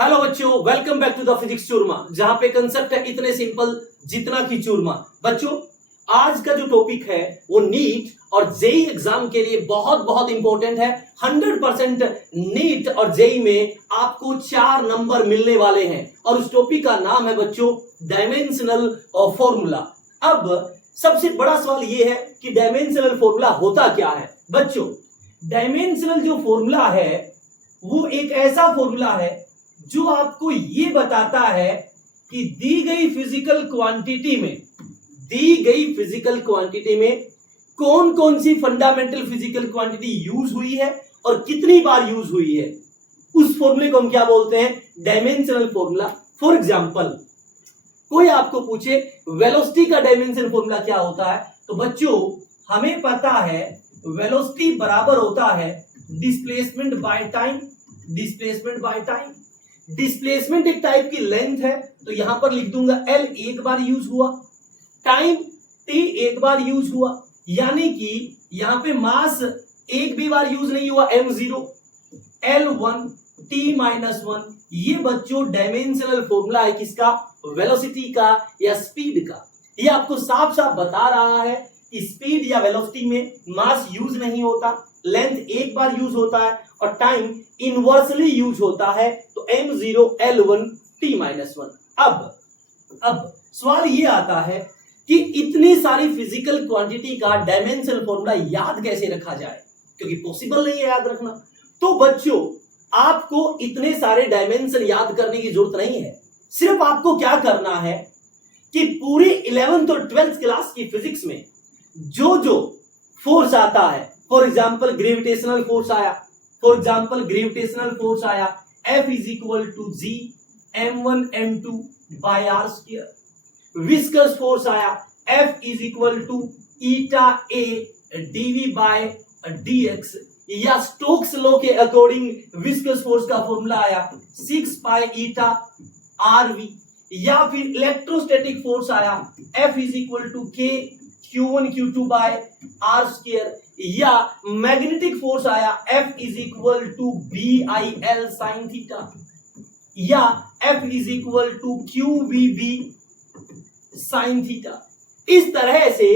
Hello बच्चों, welcome back to the physics churma, जहां पे कंसेप्ट है इतने सिंपल जितना कि चूरमा। बच्चों, आज का जो टॉपिक है वो नीट और जेई एग्जाम के लिए बहुत बहुत इंपॉर्टेंट है। 100% नीट और जेई में आपको 4 नंबर मिलने वाले हैं और उस टॉपिक का नाम है बच्चों डायमेंशनल फॉर्मूला। अब सबसे बड़ा सवाल ये है कि डायमेंशनल फॉर्मूला होता क्या है। बच्चों, डायमेंशनल जो फॉर्मूला है वो एक ऐसा फॉर्मूला है जो आपको ये बताता है कि दी गई फिजिकल क्वांटिटी में कौन कौन सी फंडामेंटल फिजिकल क्वांटिटी यूज हुई है और कितनी बार यूज हुई है। उस फॉर्मूले को हम क्या बोलते हैं? Dimensional formula. फॉर एग्जांपल, कोई आपको पूछे वेलोसिटी का डायमेंशनल फॉर्मूला क्या होता है, तो बच्चों हमें पता है वेलोसिटी बराबर होता है डिस्प्लेसमेंट बाय टाइम। डिस्प्लेसमेंट एक टाइप की लेंथ है, तो यहां पर लिख दूंगा L एक बार यूज हुआ, टाइम T एक बार यूज हुआ, यानी कि यहां पे मास एक भी बार यूज नहीं हुआ, m0, L1 T-1। ये बच्चों डायमेंशनल फॉर्मूला है किसका? वेलोसिटी का या स्पीड का। ये आपको साफ साफ बता रहा है कि स्पीड या वेलोसिटी में मास यूज नहीं होता, लेंथ एक बार यूज होता है और टाइम इनवर्सली यूज होता है, तो m0 L1 T-1। अब सवाल ये आता है कि इतनी सारी फिजिकल क्वांटिटी का डायमेंशनल फॉर्मूला याद कैसे रखा जाए, क्योंकि पॉसिबल नहीं है याद रखना। तो बच्चों, आपको इतने सारे डायमेंशन याद करने की जरूरत नहीं है। सिर्फ आपको क्या करना है कि पूरी 11th और 12th क्लास की फिजिक्स में जो जो फोर्स आता है, फॉर एग्जाम्पल ग्रेविटेशनल फोर्स आया F is equal to G m1 m2 by r square. Viscous force आया F is equal to eta a dv by dx, या स्टोक्स लॉ के अकॉर्डिंग विस्कस फोर्स का formula आया 6 pi eta rv, या फिर electrostatic force आया F is equal to k q1 q2 by r square, या magnetic force आया F is equal to BIL sine theta, या F is equal to QVB sine theta. इस तरह से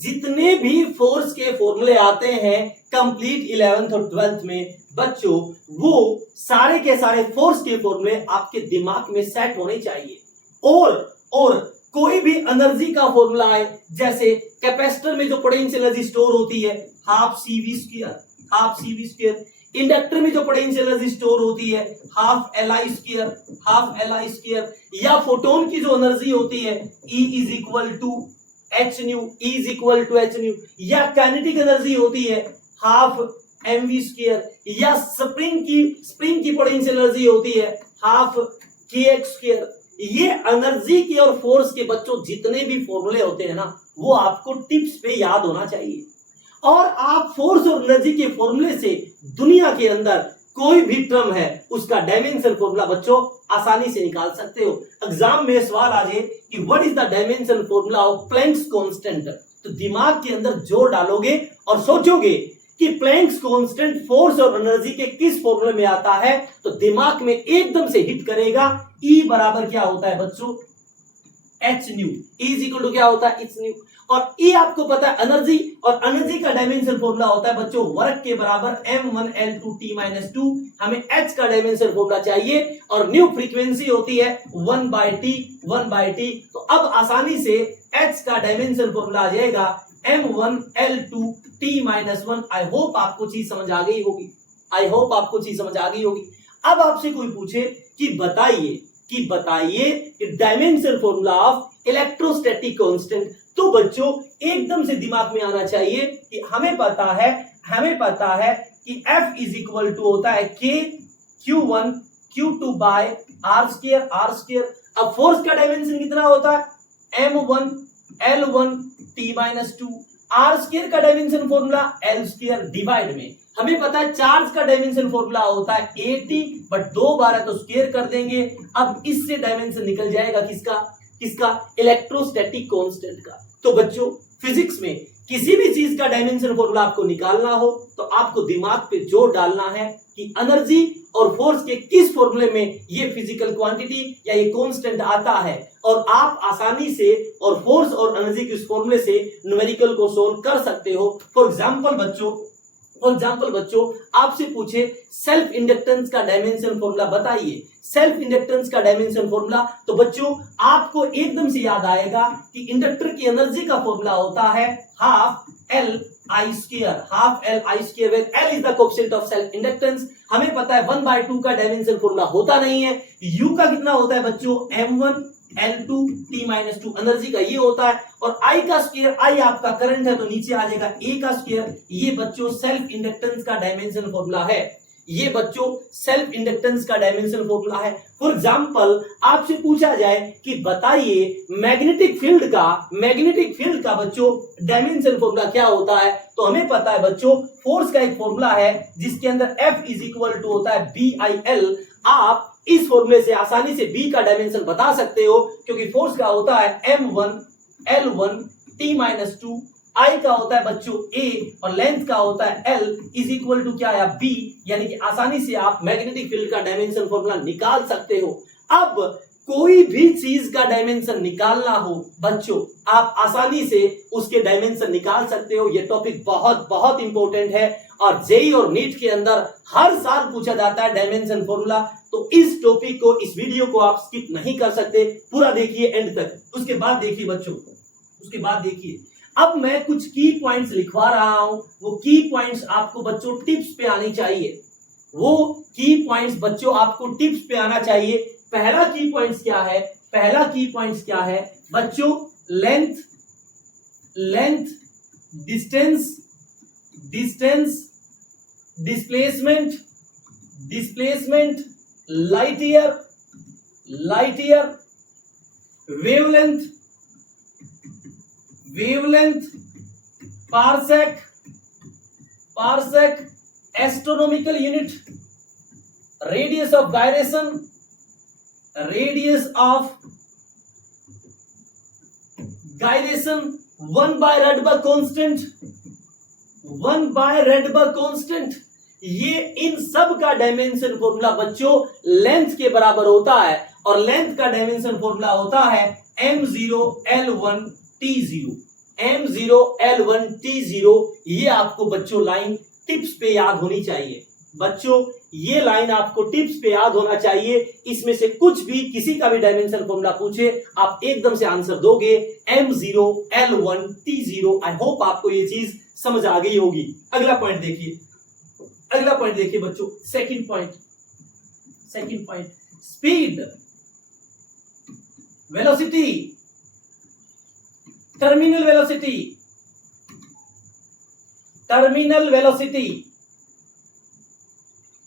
जितने भी फोर्स के फॉर्मूले आते हैं कंप्लीट 11th और 12th में बच्चों, वो सारे के सारे फोर्स के फॉर्मूले आपके दिमाग में सेट होने चाहिए। और कोई भी एनर्जी का फॉर्मूला है, जैसे कैपेसिटर में जो पोटेंशियल एनर्जी स्टोर होती है हाफ CV स्क्वायर, इंडक्टर में जो पोटेंशियल एनर्जी स्टोर होती है हाफ LI स्क्वायर, या फोटोन की जो एनर्जी होती है E is equal to h nu, या काइनेटिक एनर्जी होती है हाफ mv स्क्वायर, या स्प्रिंग की पोटेंशियल एनर्जी होती है हाफ kx स्क्वायर। ये एनर्जी की और फोर्स के बच्चों जितने भी फॉर्मूले होते हैं ना, वो आपको टिप्स पे याद होना चाहिए, और आप फोर्स और एनर्जी के फॉर्मूले से दुनिया के अंदर कोई भी टर्म है उसका डायमेंशनल फॉर्मूला बच्चों आसानी से निकाल सकते हो। एग्जाम में सवाल आ जाए कि what is the dimensional formula of Planck's constant, तो दिमाग के अंदर जोर डालोगे और सोचोगे कि प्लैंक्स कांस्टेंट फोर्स और एनर्जी के किस फॉर्मूले में आता है, तो दिमाग में एकदम से हिट करेगा E बराबर क्या होता है बच्चों? h nu. E is equal to क्या होता है? h new. और E आपको पता है एनर्जी, और एनर्जी का डायमेंशनल फॉर्मूला होता है बच्चों वर्क के बराबर m1 L2 T-2। हमें h का डायमेंशनल फॉर्मूला चाहिए और न्यू फ्रीक्वेंसी होती है 1/t। तो अब आसानी से h का डायमेंशनल फॉर्मूला आ जाएगा m1 L2 T-1। आई होप आपको चीज समझ आ गई होगी। अब आपसे कोई पूछे कि बताइए कि dimensional formula of electrostatic constant, तो बच्चों एकदम से दिमाग में आना चाहिए कि हमें पता है कि F इज इक्वल टू होता है K Q1 Q2 by R square. अब फोर्स का डायमेंशन कितना होता है? M1 L1 T-2। R square का dimension formula L square divide में, हमें पता है चार्ज का डायमेंशन फॉर्मूला होता है AT, बट 2 बार है तो स्क्वायर कर देंगे। अब इससे डायमेंशन निकल जाएगा किसका? इलेक्ट्रोस्टैटिक कांस्टेंट का। तो बच्चों फिजिक्स में किसी भी चीज का डायमेंशन फॉर्मूला आपको निकालना हो तो आपको दिमाग पे जोर डालना है कि एनर्जी और फोर्स के किस फॉर्मूले में ये फिजिकल क्वांटिटी या ये कांस्टेंट आता है, और आप आसानी से और फोर्स और एनर्जी के उस फॉर्मूले से न्यूमेरिकल को सोल्व कर सकते हो। फॉर एग्जाम्पल बच्चों आपसे पूछे सेल्फ इंडक्टेंस का डायमेंशन फॉर्मूला बताइए, सेल्फ इंडक्टेंस का डायमेंशन फॉर्मूला, तो बच्चों आपको एकदम से याद आएगा कि इंडक्टर की एनर्जी का फॉर्मूला होता है half L I square, half L I square, where L is the coefficient of self inductance. हमें पता है 1/2 का डायमेंशन फॉर्मूला होता नहीं है। यू का कितना होता है बच्चों, m1 L2 T-2 एनर्जी का ये होता है, और I का स्क्वायर, I आपका करंट है तो नीचे आ जाएगा A का स्क्वायर। ये बच्चों सेल्फ इंडक्टेंस का डायमेंशन फॉर्मूला है, ये बच्चों सेल्फ इंडक्टेंस का डायमेंशन फॉर्मूला है। फॉर एग्जांपल आपसे पूछा जाए कि बताइए मैग्नेटिक फील्ड का बच्चों डायमेंशन फॉर्मूला क्या होता है, तो हमें पता है बच्चों फोर्स का एक फॉर्मूला है जिसके अंदर F इज इक्वल टू होता है BIL। आप इस फॉर्मूले से आसानी से B का डायमेंशन बता सकते हो, क्योंकि फोर्स का होता है m1 L1 T-2, I का होता है बच्चों A और लेंथ का होता है L इज इक्वल टू क्या है B, यानी कि आसानी से आप मैग्नेटिक फील्ड का डायमेंशन फॉर्मूला निकाल सकते हो। अब कोई भी चीज का डायमेंशन निकालना हो बच्चों, आप आसानी से उसके डायमेंशन निकाल सकते हो। यह टॉपिक बहुत बहुत इंपॉर्टेंट है और जेई और नीट के अंदर हर साल पूछा जाता है डायमेंशन फॉर्मूला, तो इस टॉपिक को, इस वीडियो को आप स्किप नहीं कर सकते, पूरा देखिए एंड तक। उसके बाद देखिए बच्चों, उसके बाद देखिए अब मैं कुछ की पॉइंट्स लिखवा रहा हूं, वो की पॉइंट्स आपको बच्चों टिप्स पे आनी चाहिए, वो की पॉइंट्स बच्चों आपको टिप्स पे आना चाहिए। पहला की पॉइंट्स क्या है, पहला की पॉइंट्स क्या है बच्चों, length, distance, displacement, light year, wavelength, parsec, astronomical unit, radius of gyration, 1 by Rydberg constant. ये इन सब का डायमेंशन फॉर्मूला बच्चों लेंथ के बराबर होता है, और लेंथ का डायमेंशन फॉर्मूला होता है m0 L1 T0। ये आपको बच्चों लाइन टिप्स पे याद होनी चाहिए बच्चों, ये लाइन आपको टिप्स पे याद होना चाहिए। इसमें से कुछ भी, किसी का भी डायमेंशन फॉर्मूला पूछे आप एकदम से आंसर दोगे m0 L1 T0। आई होप आपको ये चीज समझ आ गई होगी। अगला पॉइंट देखिए बच्चों, second point, speed, velocity, terminal velocity,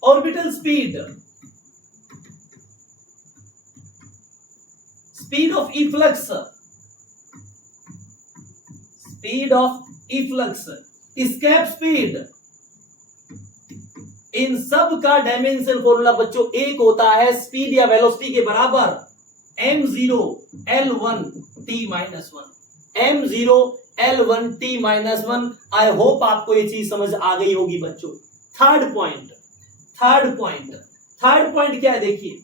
orbital speed, speed of efflux, escape speed, इन सब का डायमेंशन फॉर्मूला बच्चों एक होता है स्पीड या वेलोसिटी के बराबर m0 L1 T-1। आई होप आपको ये चीज समझ आ गई होगी बच्चों। थर्ड पॉइंट क्या है देखिए,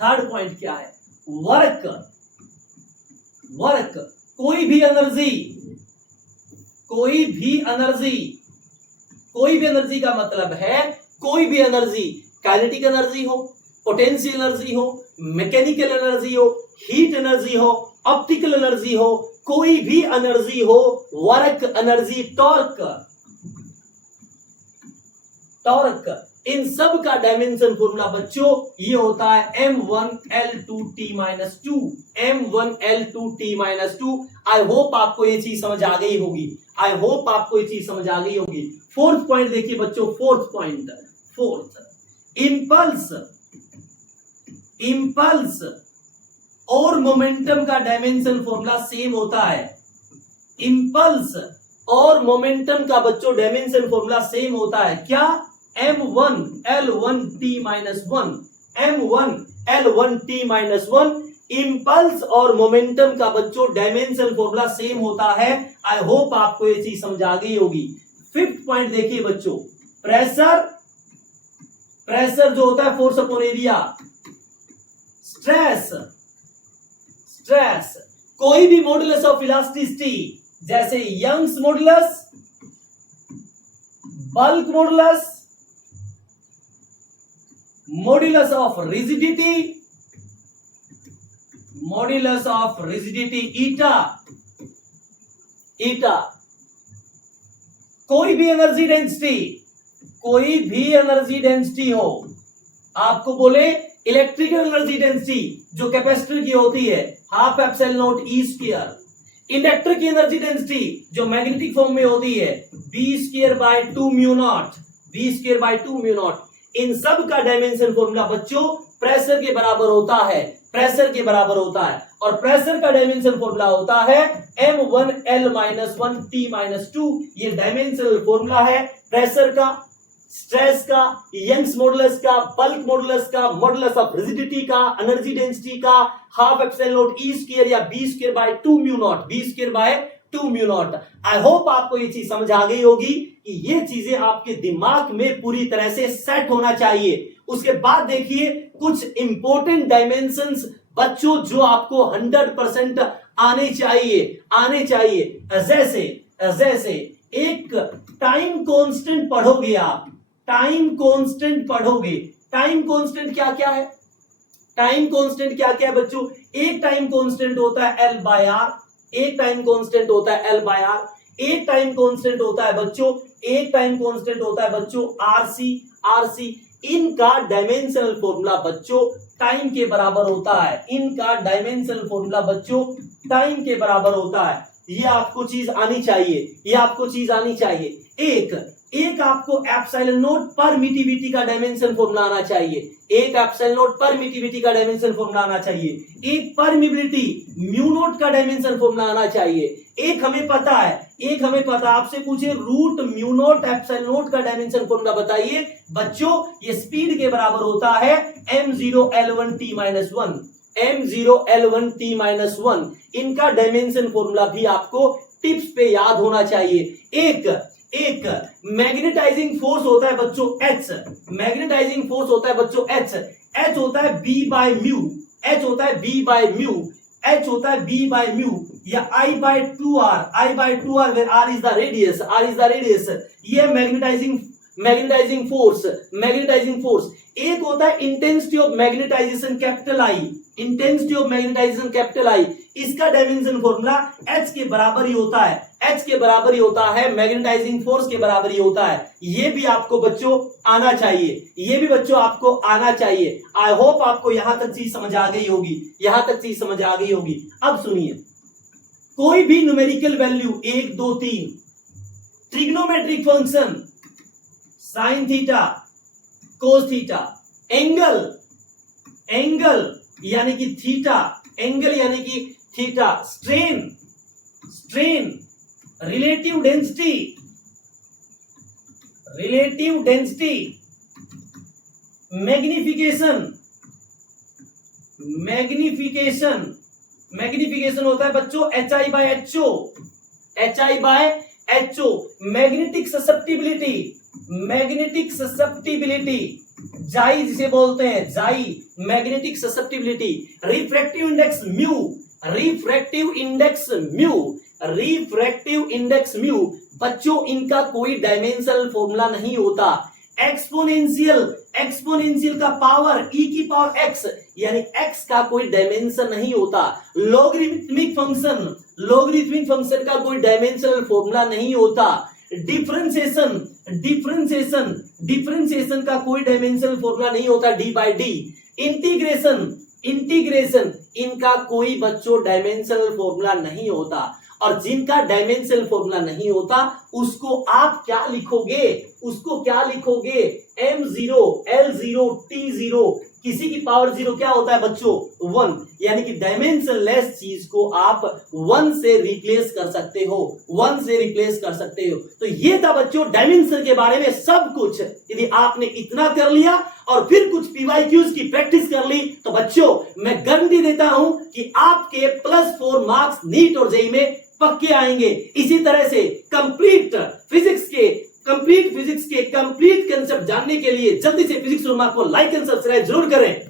थर्ड पॉइंट क्या है, वर्क। कोई भी एनर्जी का मतलब है कोई भी एनर्जी, काइनेटिक एनर्जी हो, पोटेंशियल एनर्जी हो, मैकेनिकल एनर्जी हो, हीट एनर्जी हो, ऑप्टिकल एनर्जी हो, कोई भी एनर्जी हो, वर्क एनर्जी, टॉर्क, इन सब का डायमेंशन फॉर्मूला बच्चों ये होता है m1 L2 T-2। आई होप आपको ये चीज समझ आ गई होगी। फोर्थ पॉइंट देखिए बच्चों, फोर्थ इंपल्स और मोमेंटम का डायमेंशन फॉर्मूला सेम होता है। इंपल्स और मोमेंटम का बच्चों डायमेंशन फॉर्मूला सेम होता है क्या, m1 L1 T-1। इंपल्स और मोमेंटम का बच्चों डायमेंशनल फॉर्मूला सेम होता है। आई होप आपको ये चीज समझ आ गई होगी। फिफ्थ पॉइंट देखिए बच्चों, प्रेशर, प्रेशर जो होता है force upon area, stress, stress, कोई भी मॉडुलस ऑफ इलास्टिसिटी जैसे Young's modulus, bulk modulus, modulus of rigidity, modulus of rigidity eta, eta, कोई भी एनर्जी डेंसिटी, कोई भी एनर्जी डेंसिटी हो, आपको बोले इलेक्ट्रिकल एनर्जी डेंसिटी जो कैपेसिटर की होती है half epsilon naught e square, inductor की एनर्जी डेंसिटी जो मैग्नेटिक फॉर्म में होती है B square by 2 mu naught, B square by 2 mu naught. इन सब का डायमेंशन फॉर्मूला बच्चों प्रेशर के बराबर होता है, प्रेशर के बराबर होता है। और प्रेशर का डायमेंशन फॉर्मूला होता है m1l-1 t-2। ये डायमेंशनल फॉर्मूला है प्रेशर का, स्ट्रेस का, यंग्स मॉडुलस का, बल्क मॉडुलस का, मॉडुलस ऑफ रिजिडिटी का, एनर्जी डेंसिटी का, half epsilon naught e square या B square by 2 mu naught, B square by 2 mu naught. I hope आपको ये चीज समझ आ गई होगी कि ये चीजें आपके दिमाग में पूरी तरह से सेट होना चाहिए। उसके बाद देखिए कुछ इंपॉर्टेंट डायमेंशंस बच्चों जो आपको 100% आने चाहिए, आने चाहिए। जैसे जैसे एक टाइम कांस्टेंट पढ़ोगे आप, टाइम कांस्टेंट पढ़ोगे, टाइम कांस्टेंट क्या क्या है, टाइम कांस्टेंट क्या क्या है बच्चों? एक टाइम कांस्टेंट होता है एल बाय आर, एक टाइम कांस्टेंट होता है एल बाय आर, एक टाइम कांस्टेंट होता है बच्चों, एक टाइम कांस्टेंट होता है बच्चों आरसी, आरसी। इनका डायमेंशनल फॉर्मूला बच्चों टाइम के बराबर होता है, इनका डायमेंशनल फॉर्मूला बच्चों टाइम के बराबर होता है। ये आपको चीज आनी चाहिए, ये आपको चीज आनी चाहिए। एक आपको एप्सिलॉन नॉट परमिटिविटी का डायमेंशन फॉर्मूला आना चाहिए, एक एप्सिलॉन नॉट परमिटिविटी का डायमेंशन फॉर्मूला आना चाहिए। एक परमिबिलिटी म्यू नॉट का डायमेंशन फॉर्मूला आना चाहिए। एक हमें पता है, एक हमें पता, आपसे पूछे root mu naught epsilon naught का डायमेंशन फॉर्मूला बताइए बच्चों। ये स्पीड के बराबर होता है m0l1 t-1, m0l1 t-1। इनका डायमेंशन फॉर्मूला भी आपको टिप्स पे याद होना चाहिए। एक मैग्नेटाइजिंग फोर्स होता है बच्चों H, मैग्नेटाइजिंग फोर्स होता है बच्चों H, H होता है B बाय म्यू, H होता है B बाय म्यू, H होता है B बाय म्यू या I by 2R, I by 2R where R is the radius, R is the radius। ये मैग्नेटाइजिंग फोर्स, मैग्नेटाइजिंग फोर्स। एक होता है intensity of magnetization capital I, intensity of magnetization capital I। इसका dimension formula H के बराबर ही होता है, H के बराबर ही होता है, मैग्नेटाइजिंग फोर्स के बराबर ही होता है। ये भी आपको बच्चों आना चाहिए, ये भी बच्चों आपको आना चाहिए। आई होप आपको यहां तक चीज समझ आ गई होगी, यहां तक चीज समझ आ गई होगी। अब सुनिए, कोई भी numerical value 1 2 3 trigonometric function sine theta, cos theta, angle, angle यानी कि थीटा, एंगल यानी कि theta, strain, strain, relative density, relative density, magnification, magnification, magnification होता है बच्चों HI by HO, HI by HO। Magnetic susceptibility, magnetic susceptibility, chi जिसे बोलते हैं, chi, magnetic susceptibility. Refractive index mu, refractive index mu, refractive index mu बच्चों इनका कोई dimensional formula नहीं होता। एक्सपोनेंशियल, एक्सपोनेंशियल का पावर e की पावर x यानी x का कोई डायमेंशन नहीं होता। लॉगरिथमिक फंक्शन, लॉगरिथमिक फंक्शन का कोई डायमेंशनल फॉर्मूला नहीं होता। डिफरेंशिएशन, डिफरेंशिएशन, डिफरेंशिएशन का कोई डायमेंशनल फॉर्मूला नहीं होता d by d। Integration, integration इनका कोई बच्चों डायमेंशनल फॉर्मूला नहीं होता। और जिनका डायमेंशनल फॉर्मूला नहीं होता उसको आप क्या लिखोगे, उसको क्या लिखोगे? m0 l0 t0 किसी की पावर 0 क्या होता है बच्चों? 1, यानी कि डायमेंशनलेस चीज को आप 1 से रिप्लेस कर सकते हो, 1 से रिप्लेस कर सकते हो। तो ये था बच्चों डायमेंशन के बारे में सब कुछ। यदि आपने इतना कर लिया और फिर कुछ पीवाईक्यूज की प्रैक्टिस कर ली तो बच्चों मैं गारंटी देता हूं कि आपके +4 मार्क्स नीट और जेईई में पक्के आएंगे। इसी तरह से कंप्लीट फिजिक्स के कंप्लीट कंसेप्ट जानने के लिए जल्दी से फिजिक्स रूम को लाइक एंड सब्सक्राइब जरूर करें।